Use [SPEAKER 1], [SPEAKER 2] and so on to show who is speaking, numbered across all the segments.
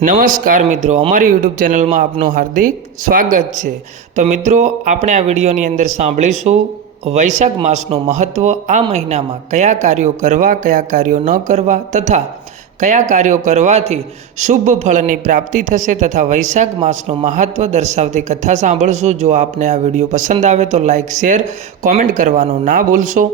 [SPEAKER 1] નમસ્કાર મિત્રો, અમારી યુટ્યુબ ચેનલમાં આપનું હાર્દિક સ્વાગત છે. તો મિત્રો, આપણે આ વિડીયોની અંદર સાંભળીશું, વૈશાખ માસનું મહત્ત્વ આ મહિનામાં કયા કાર્યો કરવા, કયા કાર્યો ન કરવા તથા કયા કાર્યો કરવાથી શુભ ફળની પ્રાપ્તિ થશે તથા વૈશાખ માસનું મહત્ત્વ દર્શાવતી કથા સાંભળશું. જો આપને આ વીડિયો પસંદ આવે તો લાઇક શેર કોમેન્ટ કરવાનું ના ભૂલશો.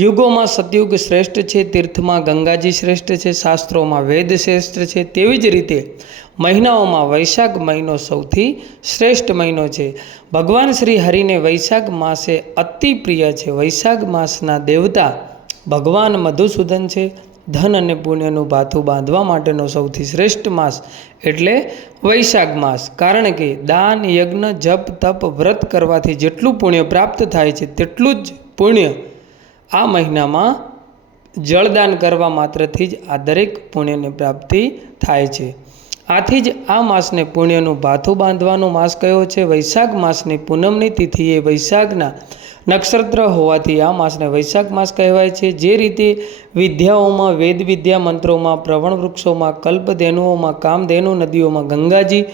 [SPEAKER 1] યુગોમાં સતયુગ શ્રેષ્ઠ છે, તીર્થમાં ગંગાજી શ્રેષ્ઠ છે, શાસ્ત્રોમાં વેદ શ્રેષ્ઠ છે, તેવી જ રીતે મહિનાઓમાં વૈશાખ મહિનો સૌથી શ્રેષ્ઠ મહિનો છે. ભગવાન શ્રી હરિને વૈશાખ માસે અતિ પ્રિય છે. વૈશાખ માસના દેવતા ભગવાન મધુસૂદન છે. ધન અને પુણ્યનું ભાથું બાંધવા માટેનો સૌથી શ્રેષ્ઠ માસ એટલે વૈશાખ માસ. કારણ કે દાન, યજ્ઞ, જપ, તપ, વ્રત કરવાથી જેટલું પુણ્ય પ્રાપ્ત થાય છે, તેટલું જ પુણ્ય આ મહિનામાં જળદાન કરવા માત્રથી જ આ દરેક પુણ્યની પ્રાપ્તિ થાય છે. આથી જ આ માસને પુણ્યનું ભાથું બાંધવાનો માસ કયો છે. વૈશાખ માસની પૂનમની તિથિએ વૈશાખના નક્ષત્ર હોવાથી આ માસને વૈશાખ માસ કહેવાય છે. જે રીતે વિદ્યાઓમાં વેદ વિદ્યા મંત્રોમાં, પ્રવણ વૃક્ષોમાં, કલ્પધેનુઓમાં, કામધેનુ નદીઓમાં ગંગાજી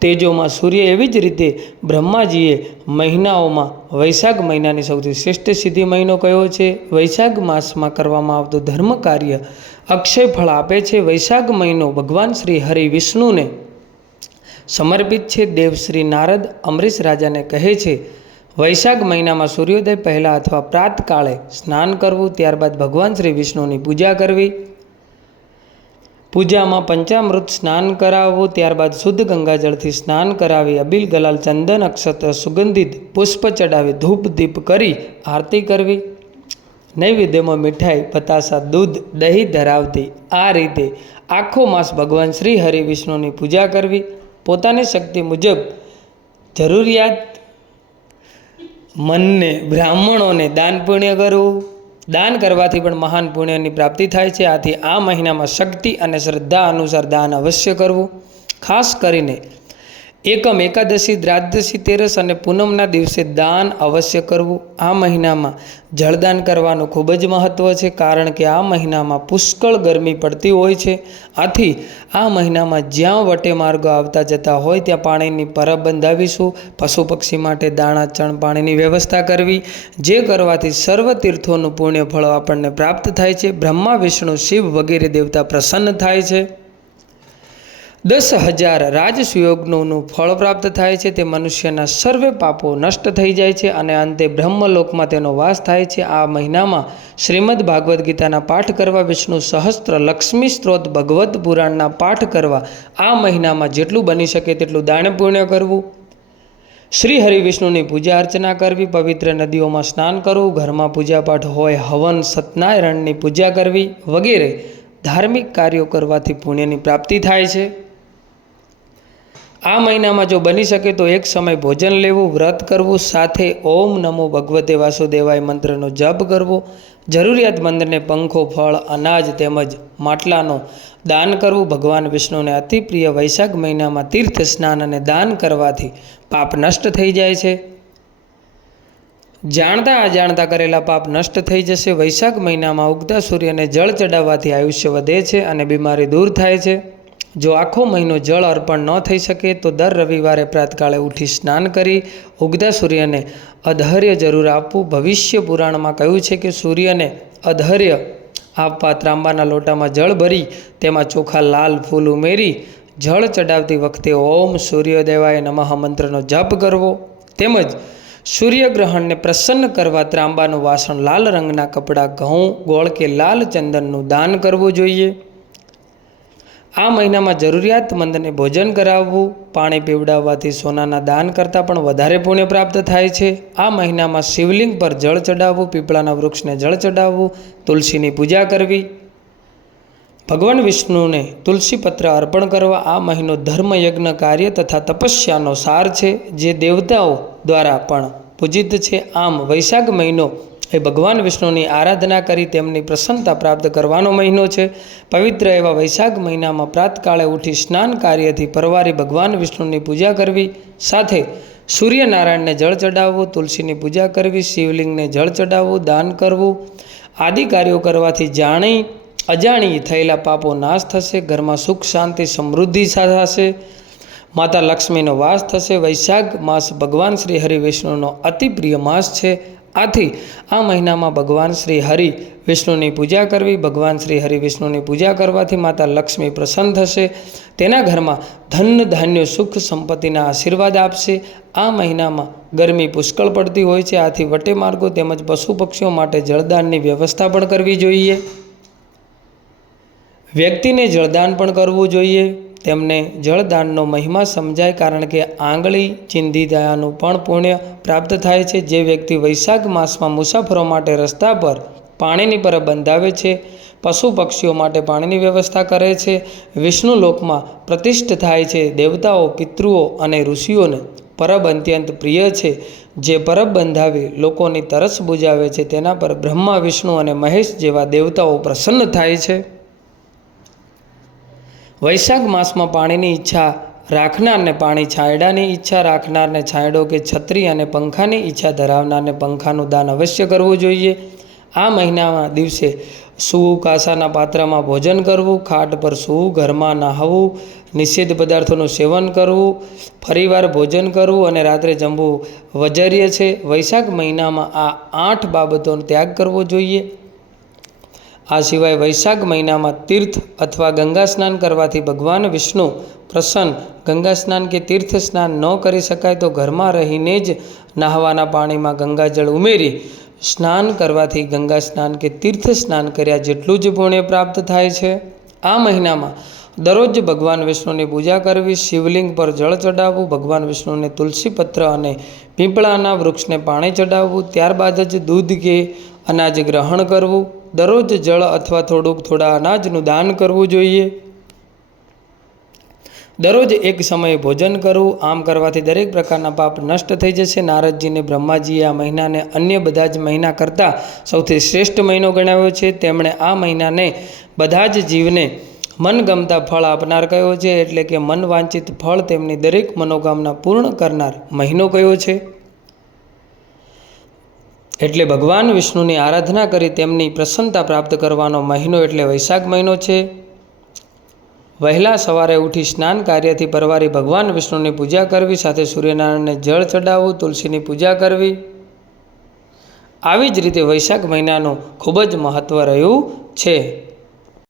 [SPEAKER 1] તેજોમાં સૂર્ય એવી જ રીતે બ્રહ્માજીએ મહિનાઓમાં વૈશાખ મહિનાની સૌથી શ્રેષ્ઠ સિદ્ધિ મહિનો કયો છે? વૈશાખ માસમાં કરવામાં આવતું ધર્મ કાર્ય અક્ષય ફળ આપે છે. વૈશાખ મહિનો ભગવાન શ્રી હરિ વિષ્ણુને સમર્પિત છે. દેવ શ્રી નારદ અમરીશ રાજાને કહે છે, વૈશાખ મહિનામાં સૂર્યોદય પહેલાં અથવા પ્રાતકાળે સ્નાન કરવું, ત્યારબાદ ભગવાન શ્રી વિષ્ણુની પૂજા કરવી. પૂજામાં પંચામૃત સ્નાન કરાવવું, ત્યારબાદ શુદ્ધ ગંગાજળથી સ્નાન કરાવી, અબીલ ગલાલ ચંદન અક્ષત્ર સુગંધિત પુષ્પ ચડાવી, ધૂપ દીપ કરી આરતી કરવી. નૈવેદ્યમાં મીઠાઈ પતાસા દૂધ, દહીં ધરાવતી આ રીતે આખો માસ ભગવાન શ્રી હરિ વિષ્ણુની પૂજા કરવી. પોતાની શક્તિ મુજબ જરૂરિયાત, મનને, બ્રાહ્મણોને દાન પુણ્ય કરવું. દાન કરવાથી પણ મહાન પુણ્યની પ્રાપ્તિ થાય છે. આથી આ મહિનામાં શક્તિ અને શ્રદ્ધા અનુસાર દાન અવશ્ય કરવું. ખાસ કરીને એકમ એકાદશી દ્રાદશી તેરસ અને પૂનમના દિવસે દાન અવશ્ય કરવું. આ મહિનામાં જળદાન કરવાનું ખૂબ જ મહત્ત્વ છે, કારણ કે આ મહિનામાં પુષ્કળ ગરમી પડતી હોય છે. આથી આ મહિનામાં જ્યાં વટે માર્ગો આવતા જતા હોય, ત્યાં પાણીની પરબ બંધાવીશું. પશુ પક્ષી માટે દાણા, ચણ પાણીની વ્યવસ્થા કરવી. જે કરવાથી સર્વ તીર્થોનું પુણ્ય ફળો આપણને પ્રાપ્ત થાય છે. બ્રહ્મા, વિષ્ણુ, શિવ વગેરે દેવતા પ્રસન્ન થાય છે. દસ હજાર રાજસુયોગનું ફળ પ્રાપ્ત થાય છે, તે મનુષ્યના સર્વે પાપો નષ્ટ થઈ જાય છે અને અંતે બ્રહ્મલોકમાં તેનો વાસ થાય છે. આ મહિનામાં શ્રીમદ ભાગવદ્ ગીતાના પાઠ કરવા વિષ્ણુ સહસ્ત્ર લક્ષ્મી સ્ત્રોત ભગવદ્ પુરાણના પાઠ કરવા આ મહિનામાં જેટલું બની શકે તેટલું દાન પુણ્ય કરવું. શ્રી હરિવિષ્ણુની પૂજા અર્ચના કરવી, પવિત્ર નદીઓમાં સ્નાન કરવું, ઘરમાં પૂજાપાઠ હોય, હવન સત્યનારાયણની પૂજા કરવી વગેરે ધાર્મિક કાર્યો કરવાથી પુણ્યની પ્રાપ્તિ થાય છે. આ મહિનામાં જો બની શકે તો એક સમય ભોજન લેવું, વ્રત કરવું, સાથે ઓમ નમો ભગવતે વાસુદેવાય મંત્રનો જપ કરવો. જરૂરિયાતમંદને પંખો, ફળ, અનાજ તેમજ માટલાનો દાન કરવું. ભગવાન વિષ્ણુને અતિ પ્રિય વૈશાખ મહિનામાં તીર્થ સ્નાન અને દાન કરવાથી પાપ નષ્ટ થઈ જાય છે. જાણતા અજાણતા કરેલા પાપ નષ્ટ થઈ જશે. વૈશાખ મહિનામાં ઉગતા સૂર્યને જળ ચડાવવાથી આયુષ્ય વધે છે અને બીમારી દૂર થાય છે. જો આખો મહિનો જળ અર્પણ ન થઈ શકે, તો દર રવિવારે પ્રાતકાળે ઉઠી સ્નાન કરી ઉગતા સૂર્યને અધૈર્ય જરૂર આપવું. ભવિષ્ય પુરાણમાં કહ્યું છે કે સૂર્યને અધૈર્ય આપવા ત્રાંબાના લોટામાં જળ ભરી, તેમાં ચોખા લાલ ફૂલ ઉમેરી, જળ ચડાવતી વખતે ઓમ સૂર્યદેવાય નમઃ મંત્રનો જપ કરવો. તેમજ સૂર્યગ્રહણને પ્રસન્ન કરવા ત્રાંબાનું વાસણ લાલ રંગના કપડાં ઘઉં, ગોળ કે લાલ ચંદનનું દાન કરવું જોઈએ. આ મહિનામાં જરૂરિયાતમંદને ભોજન કરાવવું, પાણી પીવડાવવાથી સોનાના દાન કરતાં પણ વધારે પુણ્ય પ્રાપ્ત થાય છે. આ મહિનામાં શિવલિંગ પર જળ ચડાવવું, પીપળાના વૃક્ષને જળ ચડાવવું, તુલસીની પૂજા કરવી. ભગવાન વિષ્ણુને તુલસી પત્ર અર્પણ કરવા આ મહિનો ધર્મયજ્ઞ કાર્ય તથા તપસ્યાનો સાર છે. જે દેવતાઓ દ્વારા પણ પૂજિત છે. આમ વૈશાખ મહિનો એ ભગવાન વિષ્ણુની આરાધના કરી તેમની પ્રસન્નતા પ્રાપ્ત કરવાનો મહિનો છે. પવિત્ર એવા વૈશાખ મહિનામાં પ્રાતકાળે ઉઠી સ્નાન કાર્યથી પરવારી ભગવાન વિષ્ણુની પૂજા કરવી, સાથે સૂર્યનારાયણને જળ ચડાવવું, તુલસીની પૂજા કરવી, શિવલિંગને જળ ચડાવવું, દાન કરવું, આદિ કાર્યો કરવાથી જાણી અજાણી થયેલા પાપો નાશ થશે, ઘરમાં સુખ, શાંતિ, સમૃદ્ધિ થશે. માતા લક્ષ્મીનો વાસ થશે. વૈશાખ માસ ભગવાન શ્રી હરિ વિષ્ણુનો અતિ પ્રિય માસ છે. આથી આ મહિનામાં ભગવાન શ્રી હરિ વિષ્ણુની પૂજા કરવી, ભગવાન શ્રી હરિ વિષ્ણુની પૂજા કરવાથી માતા લક્ષ્મી પ્રસન્ન થશે, તેના ઘરમાં ધન ધાન્ય સુખ સંપત્તિના આશીર્વાદ આપશે. આ મહિનામાં ગરમી પુષ્કળ પડતી હોય છે, આથી વટે માર્ગો તેમજ પશુ પક્ષીઓ માટે જળદાનની વ્યવસ્થા પણ કરવી જોઈએ. વ્યક્તિને જળદાન પણ કરવું જોઈએ. તેમને જળદાનનો મહિમા સમજાય કારણ કે આંગળી ચિંધી દયાનું પણ પુણ્ય પ્રાપ્ત થાય છે. જે વ્યક્તિ વૈશાખ માસમાં મુસાફરો માટે રસ્તા પર પાણીની પર બંધાવે છે, પશુ પક્ષીઓ માટે પાણીની વ્યવસ્થા કરે છે, વિષ્ણુ લોકમાં પ્રતિષ્ઠ થાય છે, દેવતાઓ, પિતૃઓ અને ઋષિઓને પરબ અત્યંત પ્રિય છે. જે પરબ બંધાવી લોકોની તરસ બુજાવે છે, તેના પર બ્રહ્મા, વિષ્ણુ અને મહેશ જેવા દેવતાઓ પ્રસન્ન થાય છે. વૈશાખ માસમાં પાણીની ઈચ્છા રાખનારને પાણી છાંયડાની ઈચ્છા રાખનારને છાંયડો કે છત્રી અને પંખાની ઈચ્છા ધરાવનારને પંખાનું દાન અવશ્ય કરવું જોઈએ. આ મહિનામાં દિવસે સૂવું, કાસાના પાત્રમાં ભોજન કરવું, ખાટ પર સૂવું, ઘરમાં નહાવું નિષિદ્ધ પદાર્થોનું સેવન કરવું, ફરીવાર ભોજન કરવું અને રાત્રે જમવું વજર્ય છે. વૈશાખ મહિનામાં આ આઠ બાબતોનો ત્યાગ કરવો જોઈએ. આ સિવાય વૈશાખ મહિનામાં તીર્થ અથવા ગંગા સ્નાન કરવાથી ભગવાન વિષ્ણુ પ્રસન્ન, ગંગા સ્નાન કે તીર્થ સ્નાન ન કરી શકાય તો ઘરમાં રહીને જ નહાવાના પાણીમાં ગંગાજળ ઉમેરી સ્નાન કરવાથી ગંગા સ્નાન કે તીર્થ સ્નાન કર્યા જેટલું જ પુણ્ય પ્રાપ્ત થાય છે. આ મહિનામાં દરરોજ ભગવાન વિષ્ણુની પૂજા કરવી, શિવલિંગ પર જળ ચડાવવું ભગવાન વિષ્ણુને તુલસી પત્ર અને પીપળાના વૃક્ષને પાણી ચડાવવું ત્યારબાદ જ દૂધ કે અનાજ ગ્રહણ કરવું દરરોજ જળ અથવા થોડુંક થોડા અનાજનું દાન કરવું જોઈએ. દરરોજ એક સમયે ભોજન કરવું, આમ કરવાથી દરેક પ્રકારના પાપ નષ્ટ થઈ જશે. નારદજીને બ્રહ્માજીએ આ મહિનાને અન્ય બધા જ મહિના કરતાં સૌથી શ્રેષ્ઠ મહિનો ગણાવ્યો છે. તેમણે આ મહિનાને બધા જ જીવને મનગમતા ફળ આપનાર કયો છે? એટલે કે મન વાંચિત ફળ તેમની દરેક મનોકામના પૂર્ણ કરનાર મહિનો કયો છે? એટલે ભગવાન વિષ્ણુની આરાધના કરી તેમની પ્રસન્નતા પ્રાપ્ત કરવાનો મહિનો એટલે વૈશાખ મહિનો છે. વહેલા સવારે ઉઠી સ્નાન કાર્યથી પરવારી ભગવાન વિષ્ણુની પૂજા કરવી, સાથે સૂર્યનારાયણને જળ ચડાવવું, તુલસીની પૂજા કરવી. આવી જ રીતે વૈશાખ મહિનાનું ખૂબ જ મહત્ત્વ રહ્યું છે.